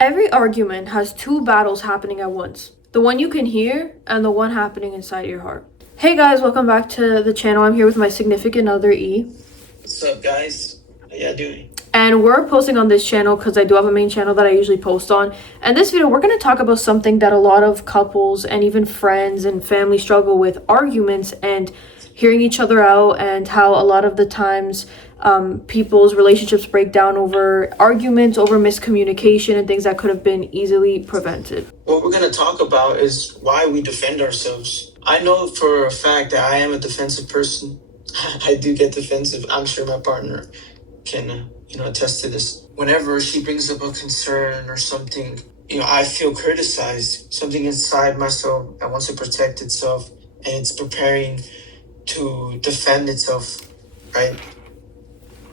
Every argument has two battles happening at once. The one you can hear and the one happening inside your heart. Hey guys, welcome back to the channel. I'm here with my significant other, E. What's up, guys? How y'all doing? And we're posting on this channel because I do have a main channel that I usually post on. And this video, we're going to talk about something that a lot of couples and even friends and family struggle with: arguments and hearing each other out, and how a lot of the times people's relationships break down over arguments, over miscommunication, and things that could have been easily prevented. What we're going to talk about is why we defend ourselves. I know for a fact that I am a defensive person. I do get defensive. I'm sure my partner can, attest to this. Whenever she brings up a concern or something, I feel criticized. Something inside myself that wants to protect itself, and it's preparing to defend itself, right?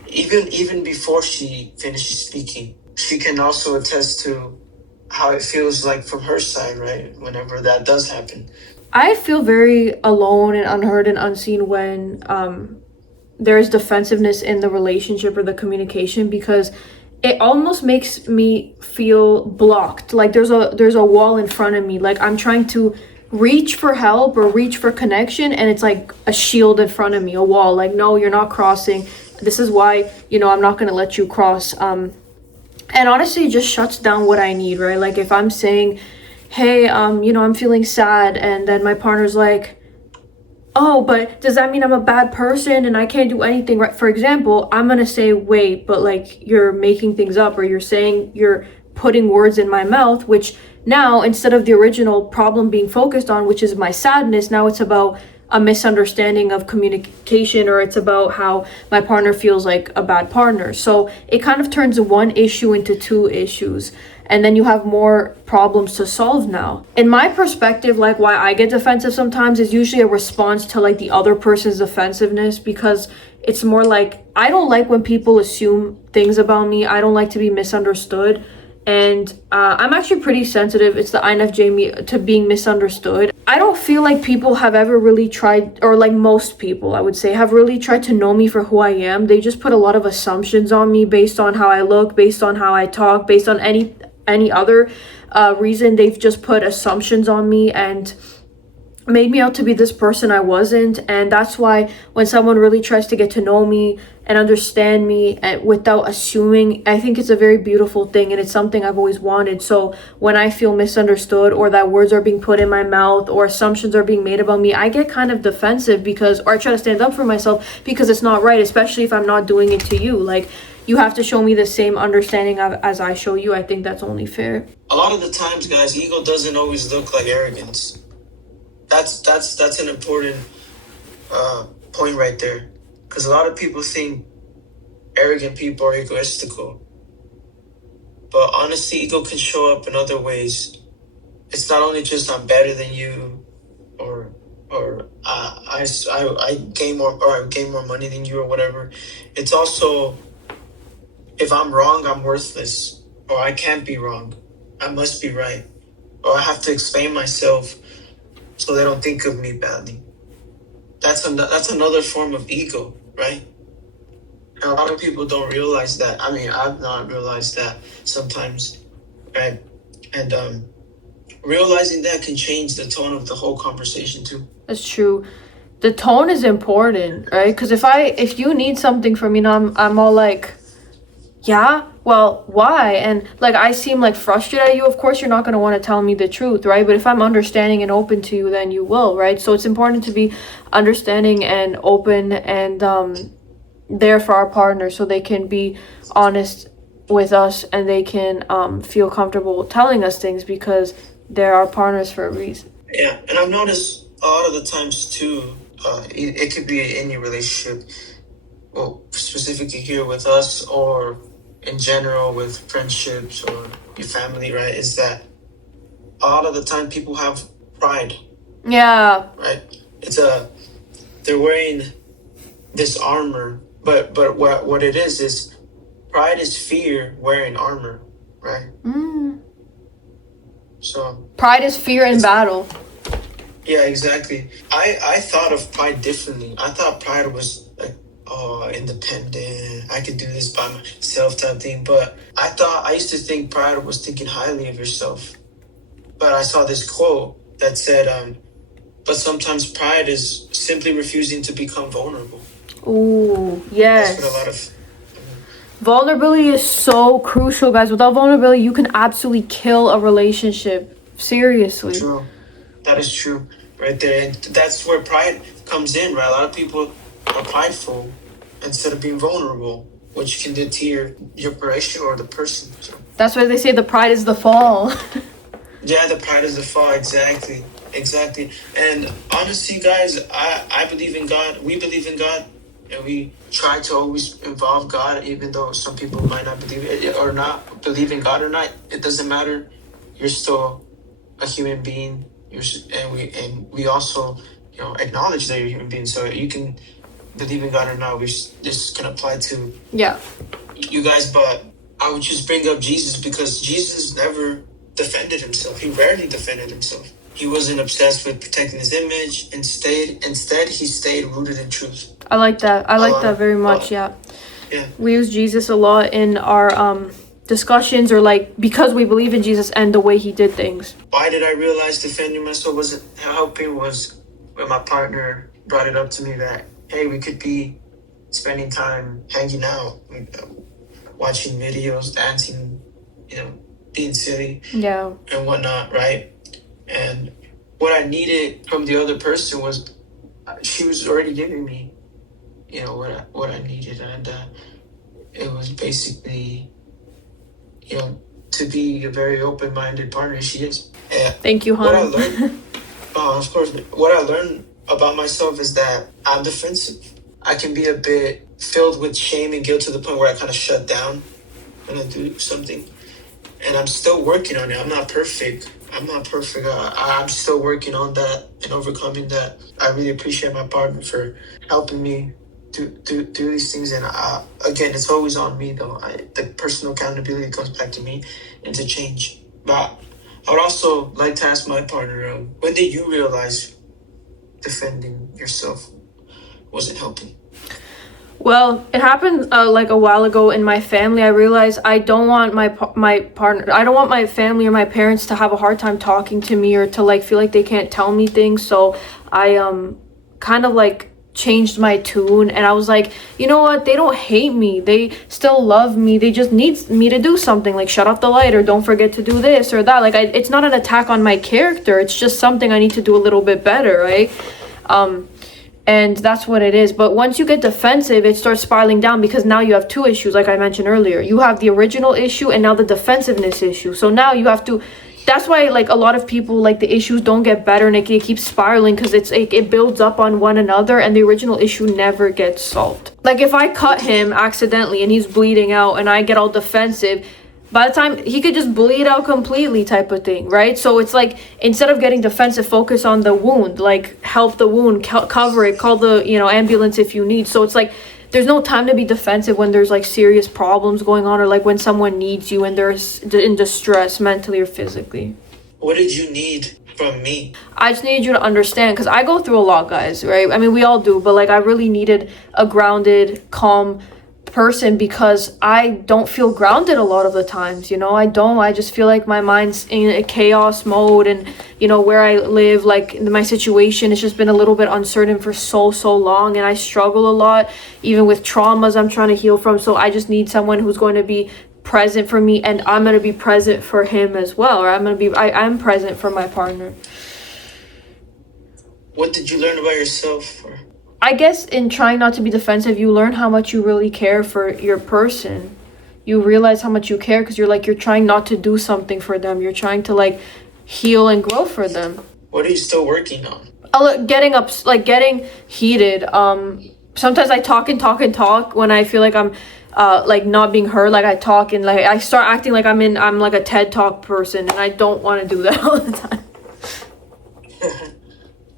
Even before she finishes speaking, she can also attest to how it feels like from her side, right? Whenever that does happen. I feel very alone and unheard and unseen when there's defensiveness in the relationship or the communication, because it almost makes me feel blocked. Like there's a wall in front of me. Like I'm trying to reach for help or reach for connection, and it's like a shield in front of me, a wall. Like, no, you're not crossing. This is why, I'm not going to let you cross. And honestly, it just shuts down what I need, right? Like if I'm saying, hey, I'm feeling sad, and then my partner's like, oh, but does that mean I'm a bad person and I can't do anything, right? For example, I'm going to say, wait, but like you're making things up, or you're putting words in my mouth, which now, instead of the original problem being focused on, which is my sadness, now it's about a misunderstanding of communication, or it's about how my partner feels like a bad partner. So it kind of turns one issue into two issues, and then you have more problems to solve now. In my perspective, like why I get defensive sometimes is usually a response to like the other person's defensiveness, because it's more like, I don't like when people assume things about me. I don't like to be misunderstood. And I'm actually pretty sensitive. It's the INFJ to being misunderstood. I don't feel like people have ever really tried, or like most people, I would say, have really tried to know me for who I am. They just put a lot of assumptions on me based on how I look, based on how I talk, based on any other reason. They've just put assumptions on me and made me out to be this person I wasn't. And that's why when someone really tries to get to know me and understand me without assuming, I think it's a very beautiful thing, and it's something I've always wanted. So when I feel misunderstood, or that words are being put in my mouth, or assumptions are being made about me, I get kind of defensive, or I try to stand up for myself, because it's not right, especially if I'm not doing it to you. Like, you have to show me the same understanding as I show you. I think that's only fair. A lot of the times, guys, ego doesn't always look like arrogance. That's an important point right there, because a lot of people think arrogant people are egoistical, but honestly, ego can show up in other ways. It's not only just I'm better than you, or I gain more, or I gain more money than you, or whatever. It's also, if I'm wrong, I'm worthless, or I can't be wrong, I must be right, or I have to explain myself so they don't think of me badly. That's another form of ego, right? And a lot of people don't realize that. I mean, I've not realized that sometimes, right? And realizing that can change the tone of the whole conversation too. That's true. The tone is important, right? Because if you need something from me, I'm all like, yeah, well, why? And like, I seem like frustrated at you. Of course, you're not going to want to tell me the truth, right? But if I'm understanding and open to you, then you will, right? So it's important to be understanding and open, and there for our partner, so they can be honest with us, and they can feel comfortable telling us things, because they're our partners for a reason. Yeah, and I've noticed a lot of the times too, it could be in any relationship, well, specifically here with us, or in general with friendships or your family, right, is that a lot of the time people have pride. Yeah. Right? They're wearing this armor, but what it is pride is fear wearing armor, right? So pride is fear in battle. Yeah, exactly. I thought of pride differently. I thought pride was like independent, I could do this by myself type thing. But I used to think pride was thinking highly of yourself. But I saw this quote that said, but sometimes pride is simply refusing to become vulnerable. Ooh, That's what a yes. lot of Vulnerability is so crucial, guys. Without vulnerability, you can absolutely kill a relationship. Seriously. true. That is true, right there, and that's where pride comes in, right? A lot of people are prideful instead of being vulnerable, which can deter your relationship or the person. So. That's why they say the pride is the fall. Yeah, the pride is the fall. Exactly. And honestly, guys, I believe in God. We believe in God, and we try to always involve God, even though some people might not believe it or not believe in God or not. It doesn't matter. You're still a human being. And we also, acknowledge that you're a human being. So you can believe in God or not. This can apply to Yeah. you guys, but I would just bring up Jesus because Jesus never defended himself. He rarely defended himself. He wasn't obsessed with protecting his image. Instead, he stayed rooted in truth. I like that. I like that very much, yeah. We use Jesus a lot in our discussions, or like because we believe in Jesus and the way he did things. Why did I realize defending myself wasn't helping was when my partner brought it up to me that, hey, we could be spending time hanging out, watching videos, dancing, being silly, Yeah, and whatnot, right? And what I needed from the other person was she was already giving me, what I needed, and it was basically, to be a very open-minded partner. She is. And thank you, what I hon. learned, of course, what I learned about myself is that I'm defensive. I can be a bit filled with shame and guilt to the point where I kind of shut down when I do something. And I'm still working on it. I'm not perfect. I'm still working on that and overcoming that. I really appreciate my partner for helping me do these things. And again, it's always on me though. The personal accountability comes back to me and to change. But I would also like to ask my partner, when did you realize defending yourself wasn't helping? Well, it happened like a while ago in my family. I realized I don't want my partner, I don't want my family or my parents to have a hard time talking to me, or to like feel like they can't tell me things. So I kind of like changed my tune, and I was like, you know what? They don't hate me. They still love me. They just need me to do something, like shut off the light or don't forget to do this or that. Like it's not an attack on my character. It's just something I need to do a little bit better, right? And that's what it is. But once you get defensive, it starts spiraling down, because now you have two issues, like I mentioned earlier. You have the original issue and now the defensiveness issue. So now you have to, that's why like a lot of people, like the issues don't get better and it keeps spiraling, because it builds up on one another and the original issue never gets solved. Like if I cut him accidentally and he's bleeding out and I get all defensive, by the time he could just bleed out completely, type of thing, right? So it's like, instead of getting defensive, focus on the wound, like help the wound, cover it, call the ambulance if you need. So it's like there's no time to be defensive when there's like serious problems going on, or like when someone needs you and they're in distress mentally or physically. What did you need from me? I just needed you to understand, because I go through a lot, guys, right? I mean, we all do, but like I really needed a grounded, calm person, because I don't feel grounded a lot of the times. I just feel like my mind's in a chaos mode, and where I live, like my situation, it's just been a little bit uncertain for so long, and I struggle a lot even with traumas I'm trying to heal from. So I just need someone who's going to be present for me, and I'm going to be present for him as well, or I'm present for my partner. What did you learn about yourself? I guess in trying not to be defensive, you learn how much you really care for your person. You realize how much you care, because you're trying not to do something for them. You're trying to like heal and grow for them. What are you still working on? Getting heated. Sometimes I talk when I feel like I'm like not being heard. Like I talk and like I start acting like I'm like a TED Talk person, and I don't want to do that all the time.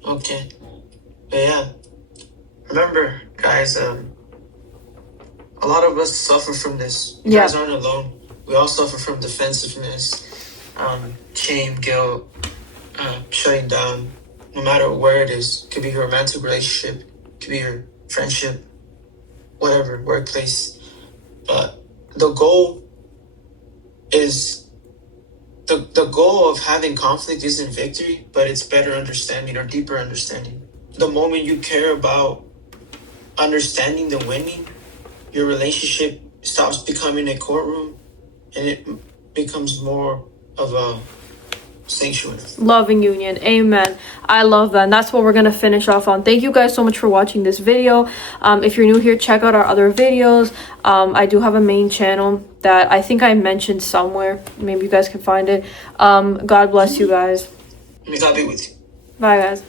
Okay. But yeah. Remember, guys, a lot of us suffer from this. You guys aren't alone. We all suffer from defensiveness, shame, guilt, shutting down, no matter where it is. It could be your romantic relationship, it could be your friendship, whatever workplace. But the goal is the goal of having conflict isn't victory, but it's better understanding or deeper understanding. The moment you care about understanding than winning, your relationship stops becoming a courtroom and it becomes more of a sanctuary. Loving union. Amen. I love that. And that's what we're going to finish off on. Thank you guys so much for watching this video. If you're new here, check out our other videos. I do have a main channel that I think I mentioned somewhere. Maybe you guys can find it. God bless you guys. May God be with you. Bye, guys.